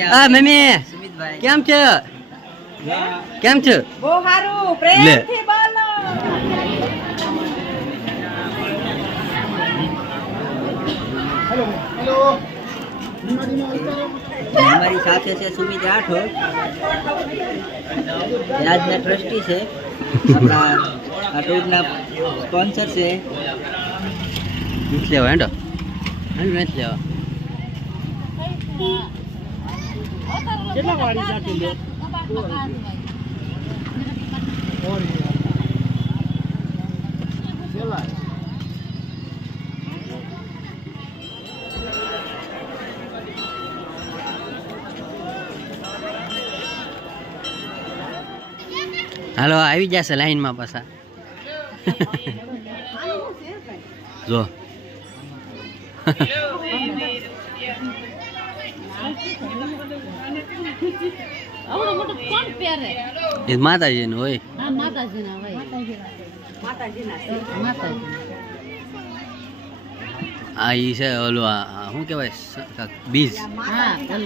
આ મમ્મી સુમિતભાઈ કેમ છે? કેમ છે? બહુ સારું પ્રેમથી બોલો. અમારી સાથે છે સુમિત રાઠોડ, રાજના ટ્રસ્ટી છે, આપણા આ ટૂરના સ્પોન્સર છે. નથી લેવા હેંડો નથી લેવા. કેટલા વાળી સાથે લે? હાલો આવી જશે લાઈનમાં પાછા. જો એ માતાજીનું હોય. આ ઈ છે ઓલું શું કહેવાય બીજ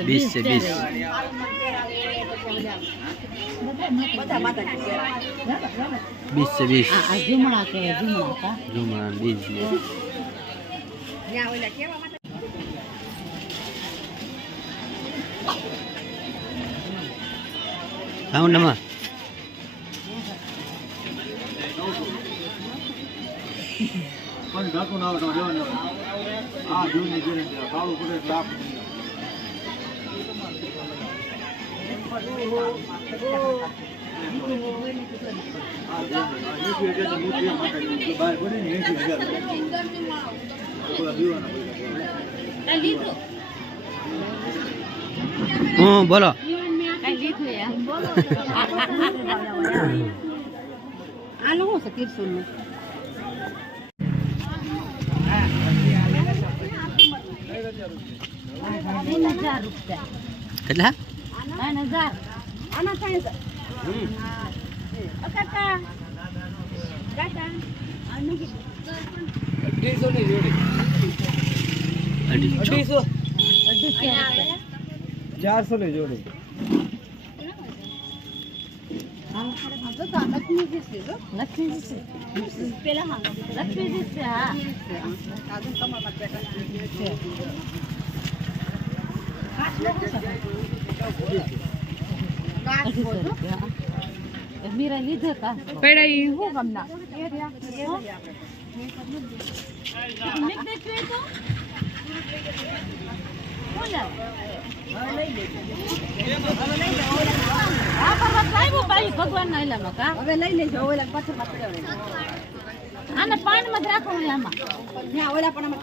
બીજ છે બીજ. બીજ છે બીજ ઝુમણા બીજ ને સાઉન્ડમાં પણ ઢાંકું ના આવે તો રહેવાનું. આ જૂની ગેરંટી કાળું પડે એટલે આપ બોલો. આનું શું છે 300 નું? કેટલા? 3000. આના થાય છે. કાકા કાકા આનું 400 ની જોડી. મીરા લીધે પેડા હું ગમના ભગવાન ના ઇલામાં હવે લઈ લેજો. ઓલા પાછળ આને પાણીમાં જ રાખો. આમાં ઓલા પણ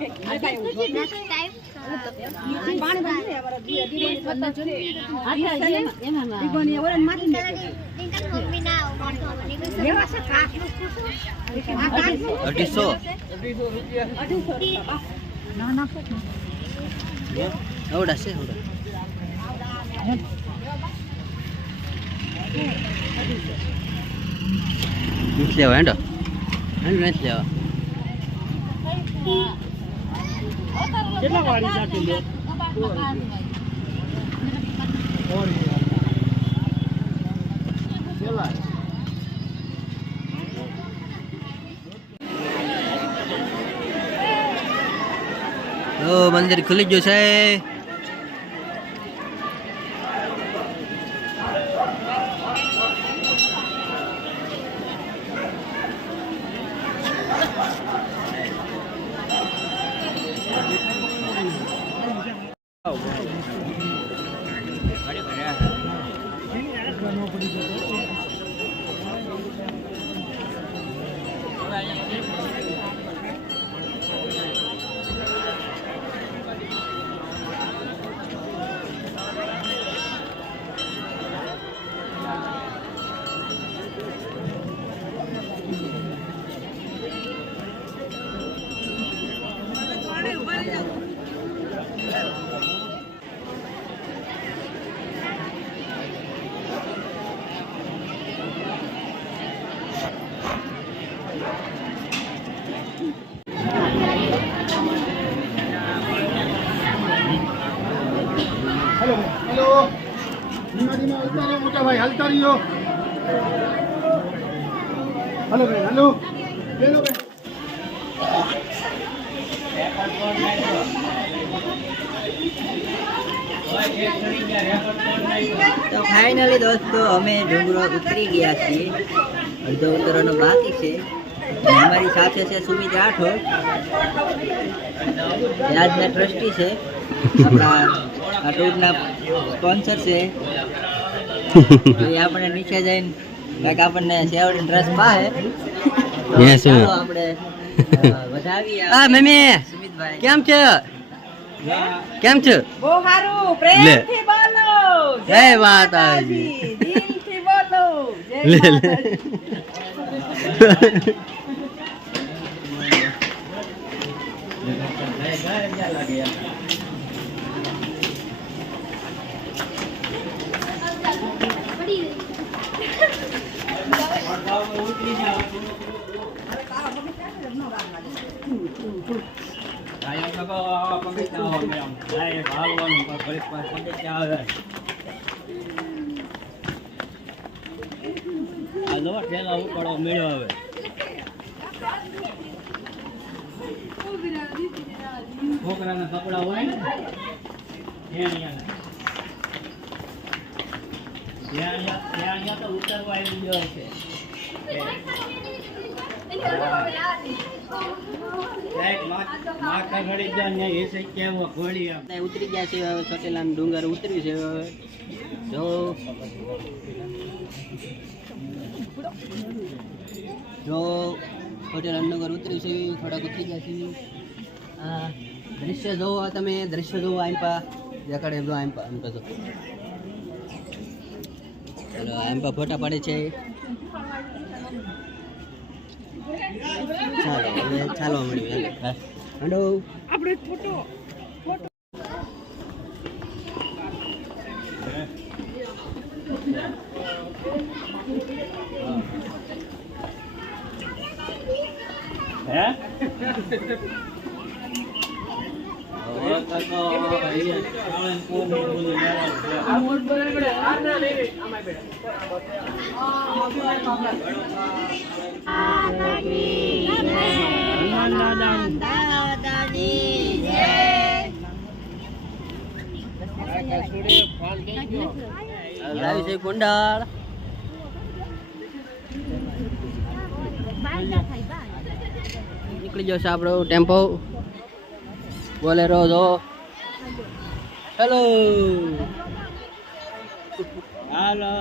આવડા છે નથી લેવા હેંડો નથી લેવા. કેટલા વાળી સાથે લે? મંદિર ખુલી ગયું છે. ધીમા ધીમા હાલતા રહ્યો મોટા ભાઈ, હાલતા રહ્યો. હાલો ભાઈ, હાલો. બેનો ભાઈ. તો ફાઇનલી દોસ્તો અમે ડુંગરો ઉતરી ગયા છીએ. અડધો ઉતરવાનો બાકી છે. અને અમારી સાથે છે સુમિત રાઠોડ, એ આજના ટ્રસ્ટી છે, આપણા આ ટૂરના સ્પોન્સર છે. તો એ આપણે નીચે જઈને કાંઈક આપણને સેવડીને રસ પાહે. તો Yes, sir. ચાલો આપણે વધાવીએ આ મમ્મી સુમિતભાઈ. કેમ છે? કેમ છે? બહુ સારું લે. પ્રેમથી બોલો જય માતાજી. દિલથી બોલો જય લે, લે. માતાજી. છોકરાના કપડા હોય ને ત્યાં તો ઉતરવા આવી ગયો છે. ઉતરી ગયા છે. હવે ચોટીલા ડુંગર ઉતર્યું છે. હવે જો ચોટીલા ડુંગર ઉતર્યું છે. થોડાક ઉતરી ગયા છે. આ દ્રશ્ય જોવો તમે, દ્રશ્ય જોવો આંપા જકડે જો આંપા આમ તો ચલો આંપા ફોટા પાડે છે. ચાલો હવે ચાલવા મળ્યું. હેલો આપણે ફોટો લાવી છે કુંડાળ. નીકળી જશે આપણો ટેમ્પો બોલેરો. જો હેલો હાલો.